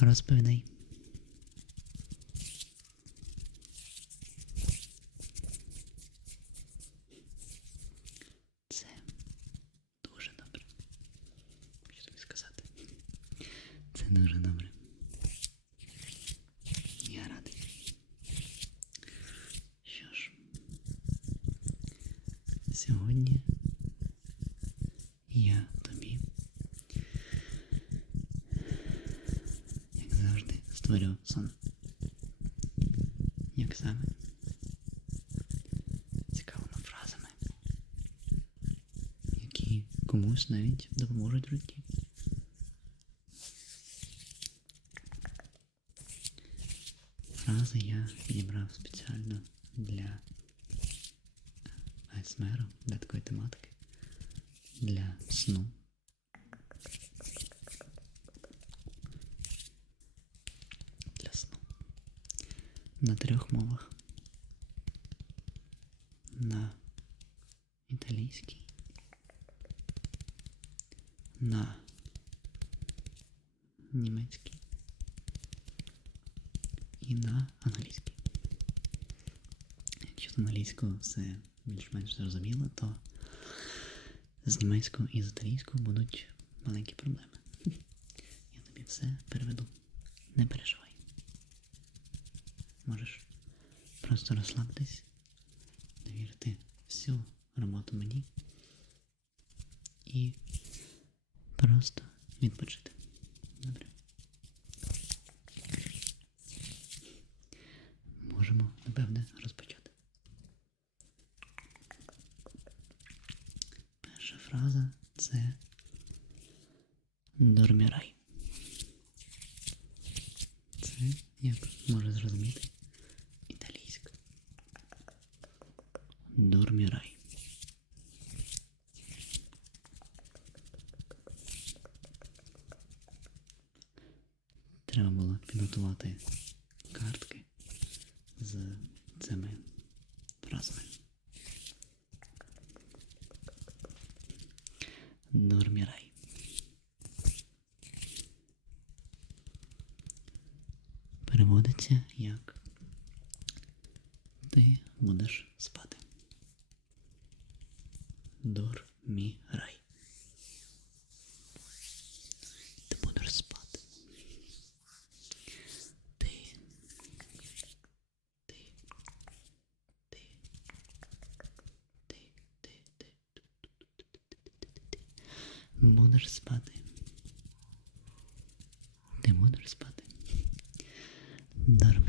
Розповідай. Це дуже добре. Що тобі сказати? Це дуже добре. Я радий. Що ж, сьогодні я тобі, як завжди, створю сон. Як саме? Цікавими фразами, які комусь навіть допоможуть в. Фрази я підібрав спеціально для АСМР, для такої тематики, для сну. Для сну. На трьох мовах. На італійській, на німецькій і на англійській. Якщо з англійською все більш-менш зрозуміло, то з німецькою і з італійською будуть маленькі проблеми. Я тобі все переведу. Не переживай. Можеш просто розслабитись, довірити всю роботу мені і просто відпочити. Добре. Можемо, напевне, розпочати. Перша фраза це Дормірай. Переводиться як ти будеш спати. Дормірай. Ти будеш спати. Ти. Ти. Ти. Ти. Ти. Ти. Будеш спати. Ти будеш спати. 감사합니다,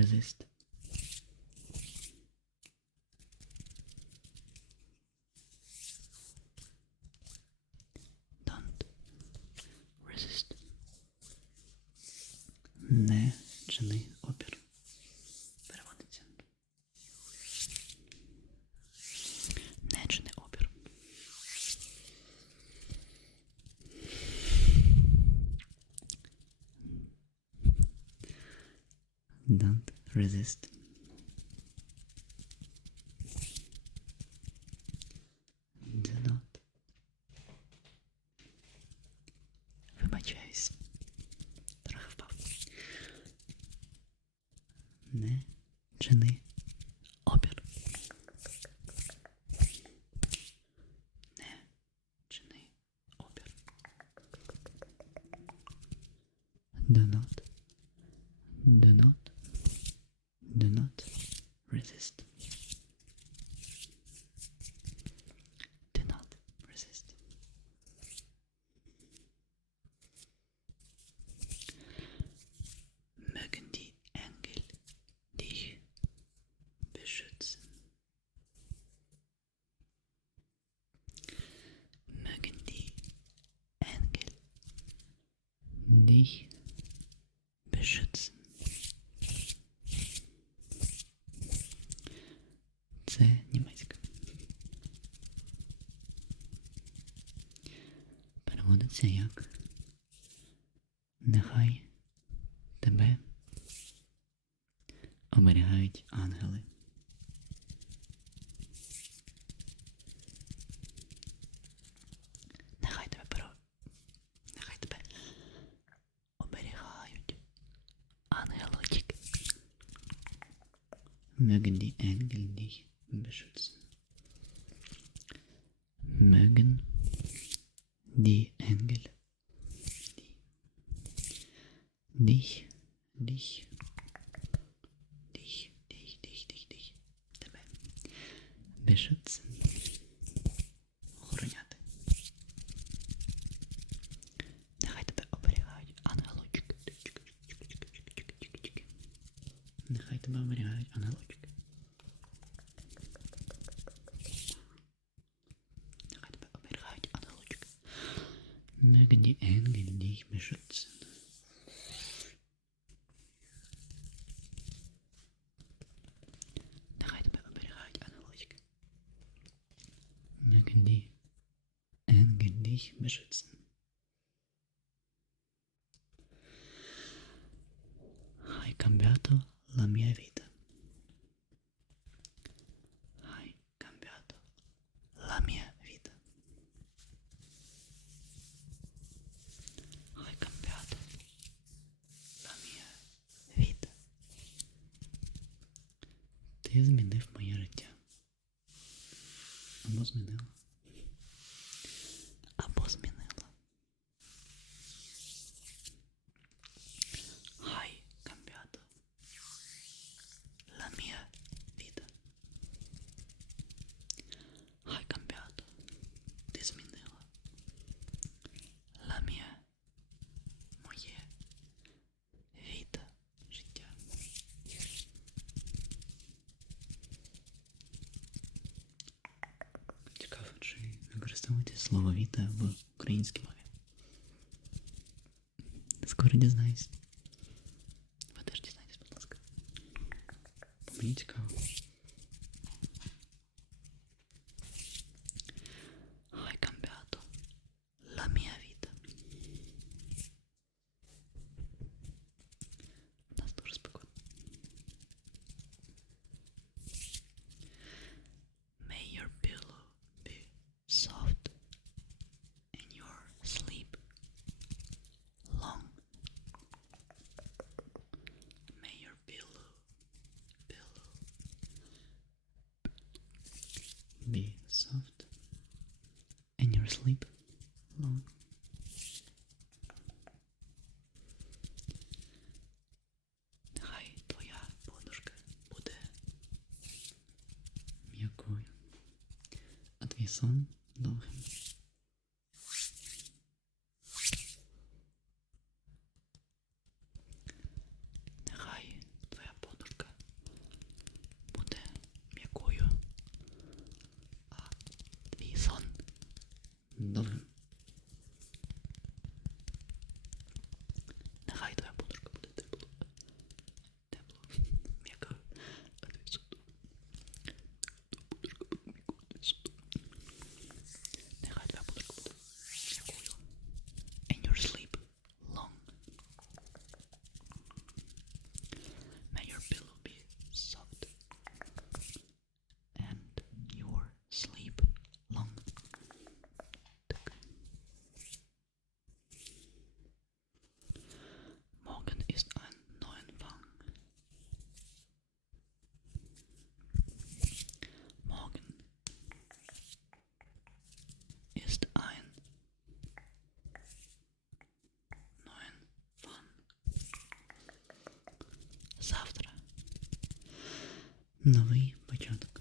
resist. Don't resist. Не чини опір. Переводиться. Не чини опір. Don't resist. Do not. Вибачаюсь. Трохи впав. Не чини опір. Не чини опір. Do not. Do not. dich beschützen. Це німецька. Переводиться як Mögen die Engel dich beschützen. Mögen die Engel die, dich, dich, dich, dich, dich, dich, dich, тебе beschützen. Охороняти. Нехай тебе оберігають ангелочки. Нехай тебе оберігають ангелочки. ben je eindelijk niet meer zitten. Dan ga je er bij me bij de aan de Dan kun je eindelijk niet meer zitten. Hai cambiato la mia vita. Слово віта в українській мові? Скоро дізнаюсь. Ви теж дізнайтесь, будь ласка. Бо Мені цікаво. Be soft in your sleep новий початок.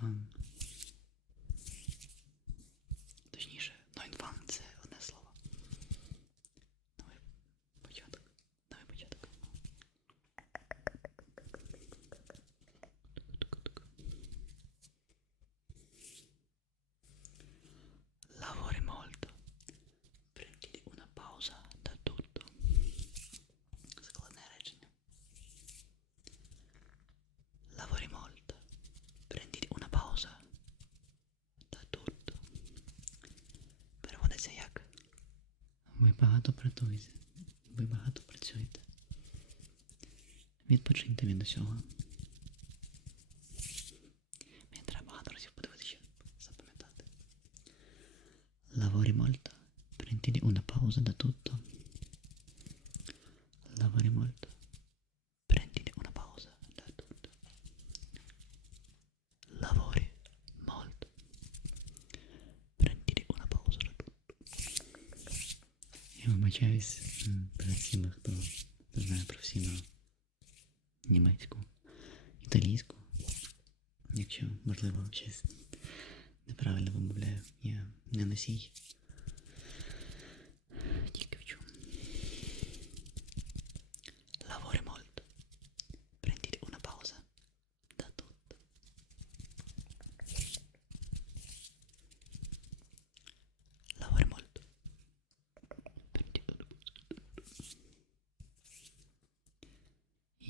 sun. Багато працюєте. Ви багато працюєте. Відпочиньте від усього. Вибачаюсь перед всіма, хто знає професійно німецьку, італійську. Якщо, можливо, щось неправильно вимовляю, я не носій.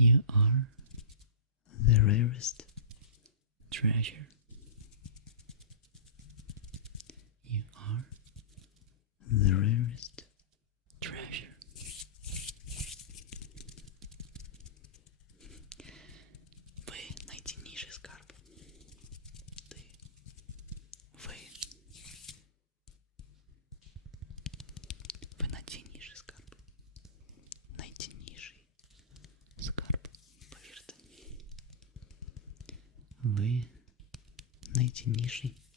You are the rarest treasure. Nation.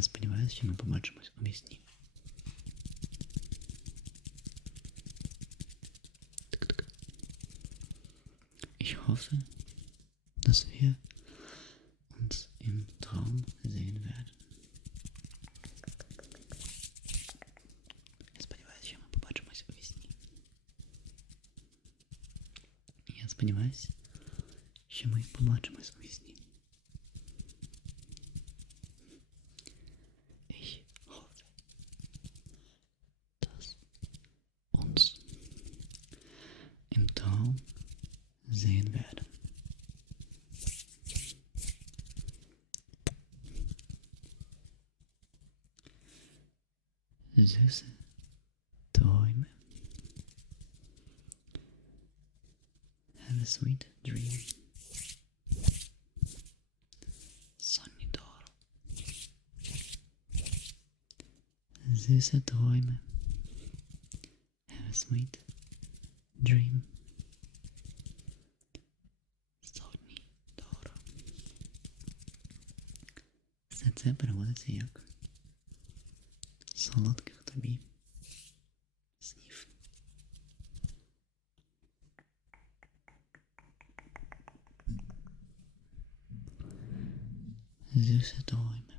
Я сподіваюся, що ми побачимось у вісні. Тик-тик. Ich hoffe, dass wir uns im Süße Träume. Have a sweet dream. Sonny Doro. Süße Träume. Have a sweet dream. Sonny Doro. Все це переводиться як Let me sniff. Zeus adore him.